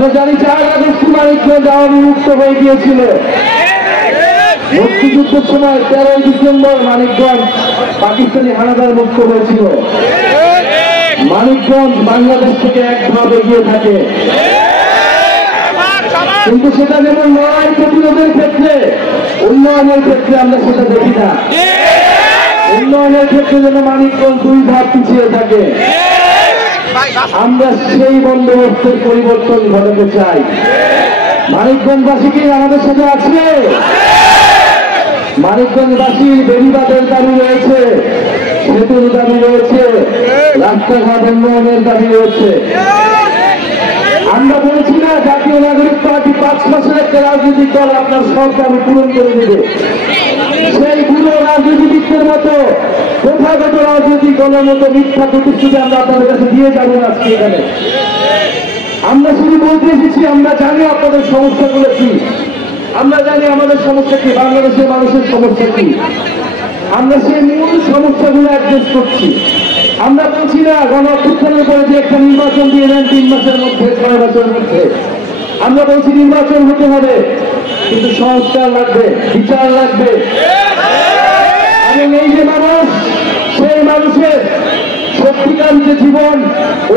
আমরা জানি 4 আগস্ট মানিকগঞ্জ আওয়ামী মুক্ত হয়ে গিয়েছিল। মুক্তিযুদ্ধের সময় 13 ডিসেম্বর মানিকগঞ্জ পাকিস্তানি হানাদার মুক্ত হয়েছিল। মানিকগঞ্জ বাংলাদেশ থেকে এক ধাপ এগিয়ে থাকে, কিন্তু সেটা যেমন লড়াই প্রতিরোধের ক্ষেত্রে, উন্নয়নের ক্ষেত্রে আমরা সেটা দেখি না। উন্নয়নের ক্ষেত্রে যেন মানিকগঞ্জ 2 ধাপ পিছিয়ে থাকে। আমরা সেই বন্দোবস্তের পরিবর্তন ঘটাতে চাই। মানিকগঞ্জবাসী কি আমাদের সাথে আছে? মানিকগঞ্জবাসীর বেড়িবাঁধের দাবি রয়েছে, সেতুর দাবি রয়েছে, রাস্তাঘাট উন্নয়নের দাবি রয়েছে। আমরা বলছি না জাতীয় নাগরিক পার্টি 5 মাসের একটা রাজনৈতিক দল আপনার সব দাবি পূরণ করে দেবে। সেই পুরো রাজনীতিবিদদের মতো, প্রথাগত রাজনৈতিক দলের মতো মিথ্যা প্রতিশ্রুতি আমরা আপনাদের কাছে দিয়ে যাবো না আজকে এখানে। আমরা শুধু বলতে এসেছি, আমরা জানি আপনাদের সমস্যাগুলো কি, আমরা জানি আমাদের সমস্যা কি, বাংলাদেশের মানুষের সমস্যা কি। আমরা সেই মূল সমস্যাগুলো অ্যাড্রেস করছি। আমরা বলছি না গণ-অভ্যুত্থানের পরে যে একটা নির্বাচন দিয়ে দেন 3 মাসের মধ্যে, 6 মাসের মধ্যে। আমরা বলছি নির্বাচন হতে হবে, কিন্তু সংস্কার লাগবে, বিচার লাগবে। এবং এই যে মানুষ, সেই মানুষের সত্যিকার যে জীবন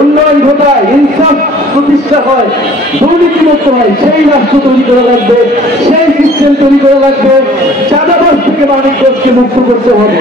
উন্নয়ন ঘটায়, ইনসাফ প্রতিষ্ঠা হয়, দুর্নীতিমুক্ত হয়, সেই রাষ্ট্র তৈরি করা লাগবে, সেই সিস্টেম তৈরি করা লাগবে। চাঁদাবাজ থেকে মানিকগঞ্জকে মুক্ত করতে হবে।